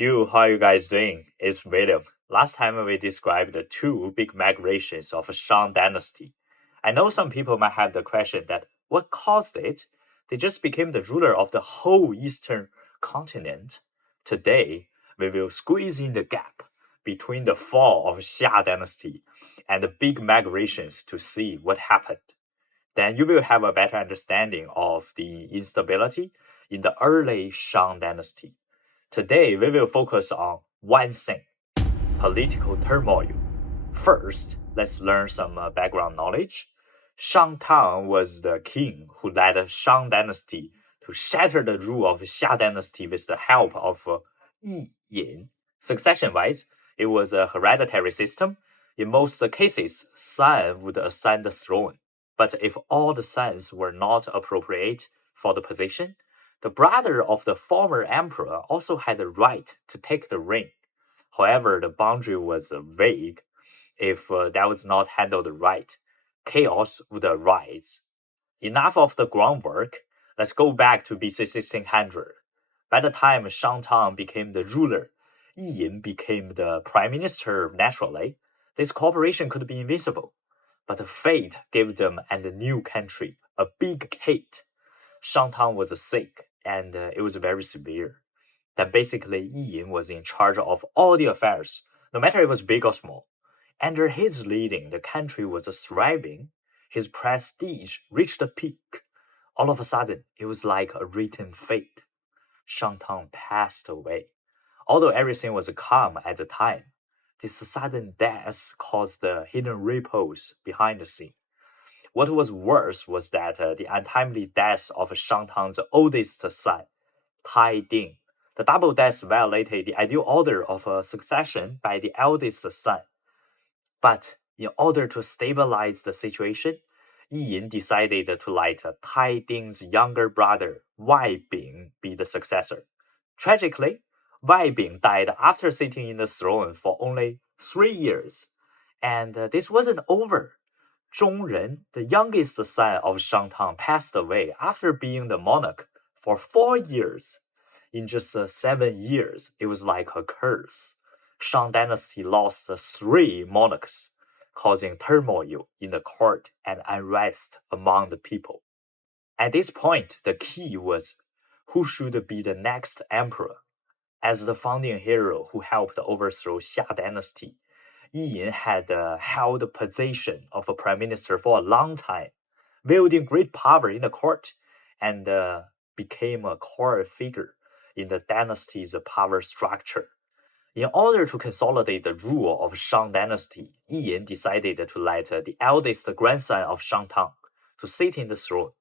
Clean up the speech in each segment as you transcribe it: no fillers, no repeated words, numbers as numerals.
How are you guys doing? It's William. Last time we described the two big migrations of Shang Dynasty. I know some people might have the question that what caused it? They just became the ruler of the whole eastern continent. Today, we will squeeze in the gap between the fall of Xia Dynasty and the big migrations to see what happened. Then you will have a better understanding of the instability in the early Shang Dynasty. Today, we will focus on one thing: political turmoil. First, let's learn some background knowledge. Shang Tang was the king who led Shang Dynasty to shatter the rule of Xia Dynasty with the help of Yi Yin. Succession-wise, it was a hereditary system. In most cases, son would ascend the throne. But if all the sons were not appropriate for the position, the brother of the former emperor also had the right to take the reign. However, the boundary was vague. If that was not handled right, chaos would arise. Enough of the groundwork. Let's go back to BC 1600. By the time Shang Tang became the ruler, Yi Yin became the prime minister naturally. This cooperation could be invincible. But fate gave them and the new country a big hit. Shang Tang was sick, and it was very severe. Then basically Yi Yin was in charge of all the affairs, no matter it was big or small. Under his leading, the country was thriving. His prestige reached a peak. All of a sudden, it was like a written fate. Shang Tang passed away. Although everything was calm at the time, this sudden death caused the hidden ripples behind the scene. What was worse was that the untimely death of Shang Tang's oldest son, Tai Ding. The double death violated the ideal order of succession by the eldest son. But in order to stabilize the situation, Yi Yin decided to let Tai Ding's younger brother Wai Bing be the successor. Tragically, Wai Bing died after sitting in the throne for only 3 years. And this wasn't over. Zhong Ren, the youngest son of Shang Tang, passed away after being the monarch for 4 years. In just 7 years, it was like a curse. Shang Dynasty lost three monarchs, causing turmoil in the court and unrest among the people. At this point, the key was who should be the next emperor. As the founding hero who helped overthrow Xia Dynasty, Yi Yin had held the position of a prime minister for a long time, wielding great power in the court, and became a core figure in the dynasty's power structure. In order to consolidate the rule of Shang Dynasty, Yi Yin decided to let the eldest grandson of Shang Tang to sit in the throne.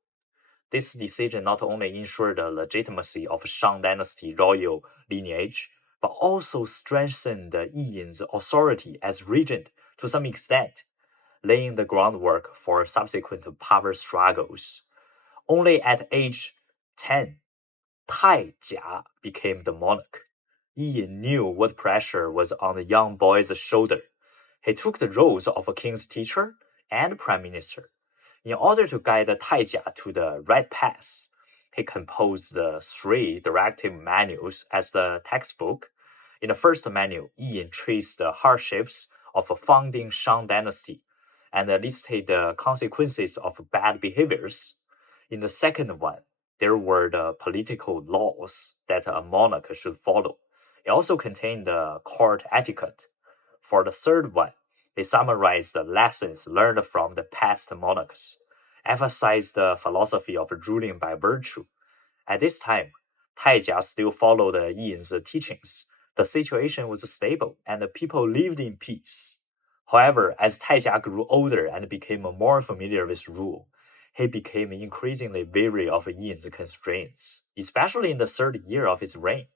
This decision not only ensured the legitimacy of Shang Dynasty royal lineage, but also strengthened Yi Yin's authority as regent to some extent, laying the groundwork for subsequent power struggles. Only at age 10, Tai Jia became the monarch. Yi Yin knew what pressure was on the young boy's shoulder. He took the roles of a king's teacher and prime minister. In order to guide Tai Jia to the right path, he composed the three directive manuals as the textbook. In the first manual, Yi Yin traced the hardships of founding Shang Dynasty and listed the consequences of bad behaviors. In the second one, there were the political laws that a monarch should follow. It also contained the court etiquette. For the third one, they summarized the lessons learned from the past monarchs, emphasized the philosophy of ruling by virtue. At this time, Taijia still followed Yi Yin's teachings. The situation was stable, and the people lived in peace. However, as Taijia grew older and became more familiar with rule, he became increasingly weary of Yi Yin's constraints, especially in the third year of his reign.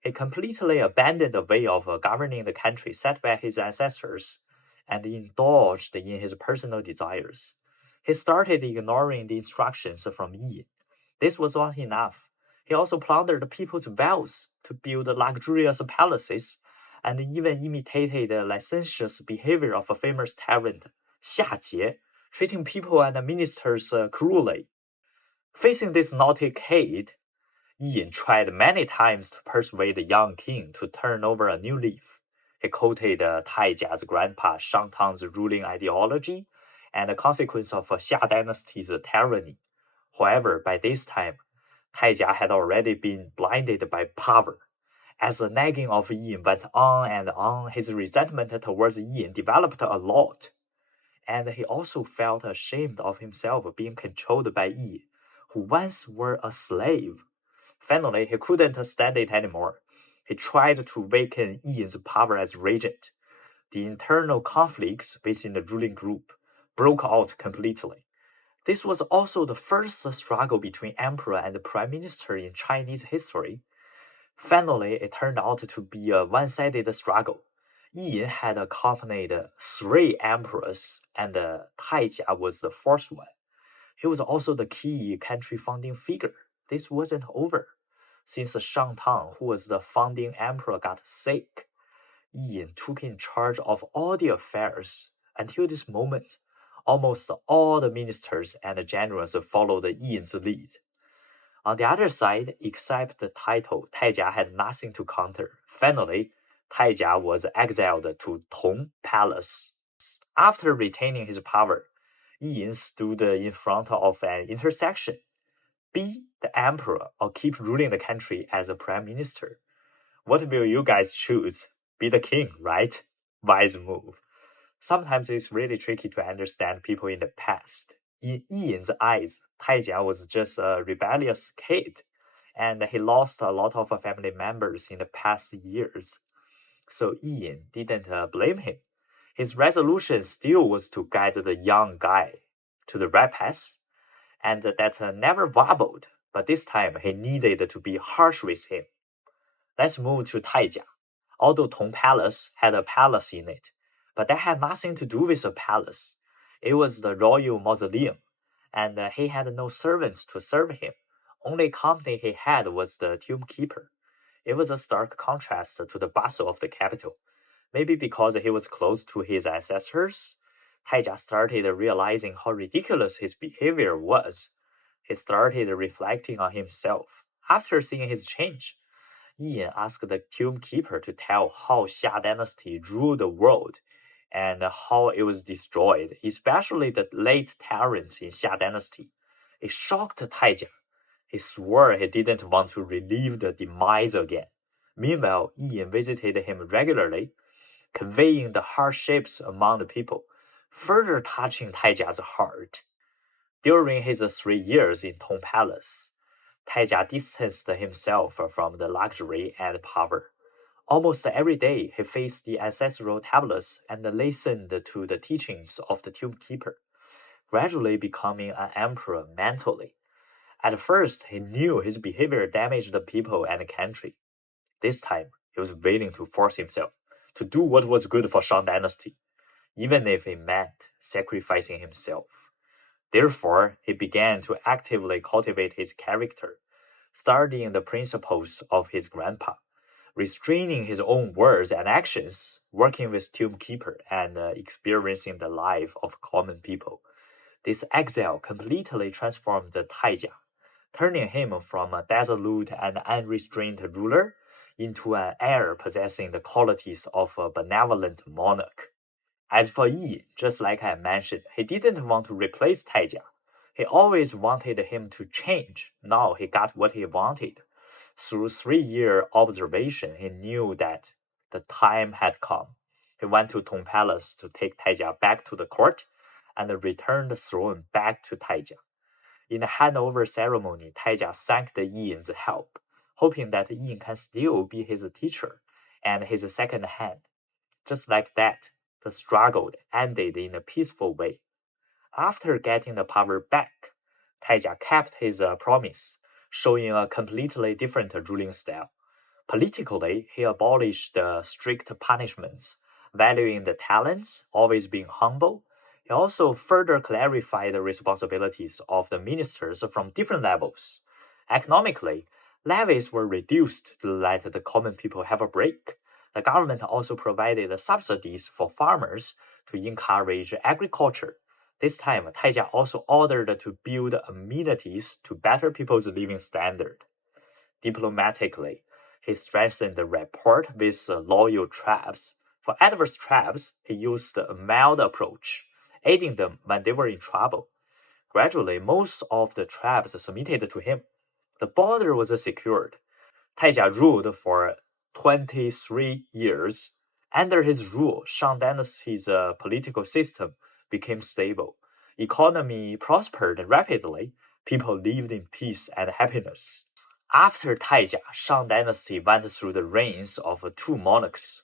He completely abandoned the way of governing the country set by his ancestors and indulged in his personal desires. He started ignoring the instructions from Yi Yin. This was not enough. He also plundered people's wealth to build luxurious palaces and even imitated the licentious behavior of a famous tyrant, Xia Jie, treating people and ministers cruelly. Facing this naughty kid, Yi Yin tried many times to persuade the young king to turn over a new leaf. He quoted Taijia's grandpa Shang Tang's ruling ideology and the consequence of Xia Dynasty's tyranny. However, by this time, Taijia had already been blinded by power. As the nagging of Yi Yin went on and on, his resentment towards Yi Yin developed a lot. And he also felt ashamed of himself being controlled by Yi, who once were a slave. Finally, he couldn't stand it anymore. He tried to weaken Yi Yin's power as regent. The internal conflicts within the ruling group broke out completely. This was also the first struggle between emperor and prime minister in Chinese history. Finally, it turned out to be a one-sided struggle. Yi Yin had accompanied 3 emperors, and Taijia was the 4th one. He was also the key country founding figure. This wasn't over. Since Shang Tang, who was the founding emperor, got sick, Yi Yin took in charge of all the affairs. Until this moment, almost all the ministers and generals followed Yi Yin's lead. On the other side, except the title, Taijia had nothing to counter. Finally, Taijia was exiled to Tong Palace. After retaining his power, Yi Yin stood in front of an intersection. Be the emperor or keep ruling the country as a prime minister. What will you guys choose? Be the king, right? Wise move. Sometimes it's really tricky to understand people in the past. In Yi Yin's eyes, Taijia was just a rebellious kid, and he lost a lot of family members in the past years. So Yi Yin didn't blame him. His resolution still was to guide the young guy to the right path, and that never wobbled, but this time he needed to be harsh with him. Let's move to Taijia. Although Tong Palace had a palace in it, but that had nothing to do with a palace. It was the royal mausoleum, and he had no servants to serve him. Only company he had was the tomb keeper. It was a stark contrast to the bustle of the capital. Maybe because he was close to his ancestors, Taijia started realizing how ridiculous his behavior was. He started reflecting on himself. After seeing his change, Yi Yin asked the tomb keeper to tell how Xia Dynasty ruled the world and how it was destroyed, especially the late tyrants in Xia Dynasty. It shocked Taijia. He swore he didn't want to relive the demise again. Meanwhile, Yi Yin visited him regularly, conveying the hardships among the people, further touching Taijia's heart. During his 3 years in Tong Palace, Taijia distanced himself from the luxury and power. Almost every day, he faced the ancestral tablets and listened to the teachings of the tomb keeper, gradually becoming an emperor mentally. At first, he knew his behavior damaged the people and the country. This time, he was willing to force himself to do what was good for Shang Dynasty, even if it meant sacrificing himself. Therefore, he began to actively cultivate his character, studying the principles of his grandpa, restraining his own words and actions, working with tomb keeper, and experiencing the life of common people. This exile completely transformed Taijia, turning him from a dissolute and unrestrained ruler into an heir possessing the qualities of a benevolent monarch. As for Yi, just like I mentioned, he didn't want to replace Taijia. He always wanted him to change. Now he got what he wanted. Through 3-year observation, he knew that the time had come. He went to Tong Palace to take Taijia back to the court and return the throne back to Taijia. In the handover ceremony, Taijia thanked Yi Yin's help, hoping that Yi Yin can still be his teacher and his second hand. Just like that, the struggle ended in a peaceful way. After getting the power back, Taijia kept his promise, showing a completely different ruling style. Politically, he abolished strict punishments, valuing the talents, always being humble. He also further clarified the responsibilities of the ministers from different levels. Economically, levies were reduced to let the common people have a break. The government also provided subsidies for farmers to encourage agriculture. This time, Taijia also ordered to build amenities to better people's living standard. Diplomatically, he strengthened the rapport with loyal tribes. For adverse tribes, he used a mild approach, aiding them when they were in trouble. Gradually, most of the tribes submitted to him. The border was secured. Taijia ruled for 23 years. Under his rule, Shang Dynasty's political system became stable. Economy prospered rapidly. People lived in peace and happiness. After Taijia, Shang Dynasty went through the reigns of two monarchs,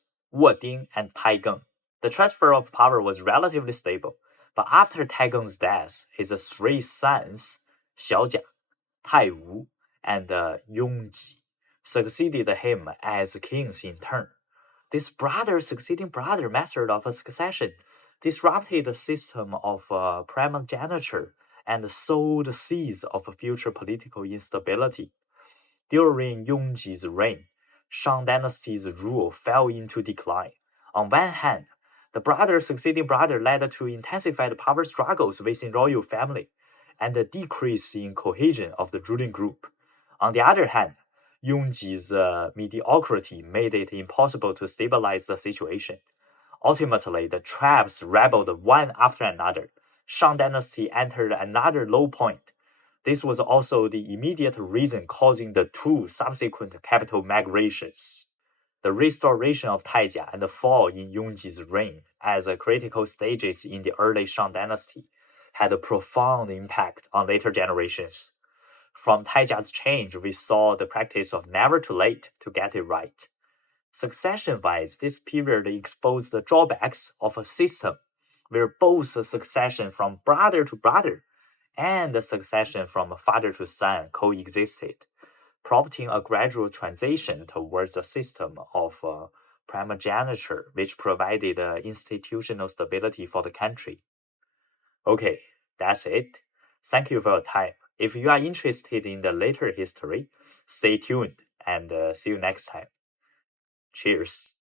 Ding and Taigeng. The transfer of power was relatively stable, but after Taigeng's death, his three sons, Xiaojia, Taiwu, and Yongji, succeeded him as kings in turn. This brother succeeding brother method of succession disrupted the system of primogeniture and sowed the seeds of future political instability. During Yongji's reign, Shang Dynasty's rule fell into decline. On one hand, the brother succeeding brother led to intensified power struggles within royal family and a decrease in cohesion of the ruling group. On the other hand, Yongji's mediocrity made it impossible to stabilize the situation. Ultimately, the tribes rebelled one after another. Shang Dynasty entered another low point. This was also the immediate reason causing the two subsequent capital migrations. The restoration of Taijia and the fall in Yongji's reign as critical stages in the early Shang Dynasty had a profound impact on later generations. From Taijia's change, we saw the practice of never too late to get it right. Succession-wise, this period exposed the drawbacks of a system where both succession from brother to brother and the succession from father to son coexisted, prompting a gradual transition towards a system of primogeniture which provided institutional stability for the country. Okay, that's it. Thank you for your time. If you are interested in the later history, stay tuned and see you next time. Cheers.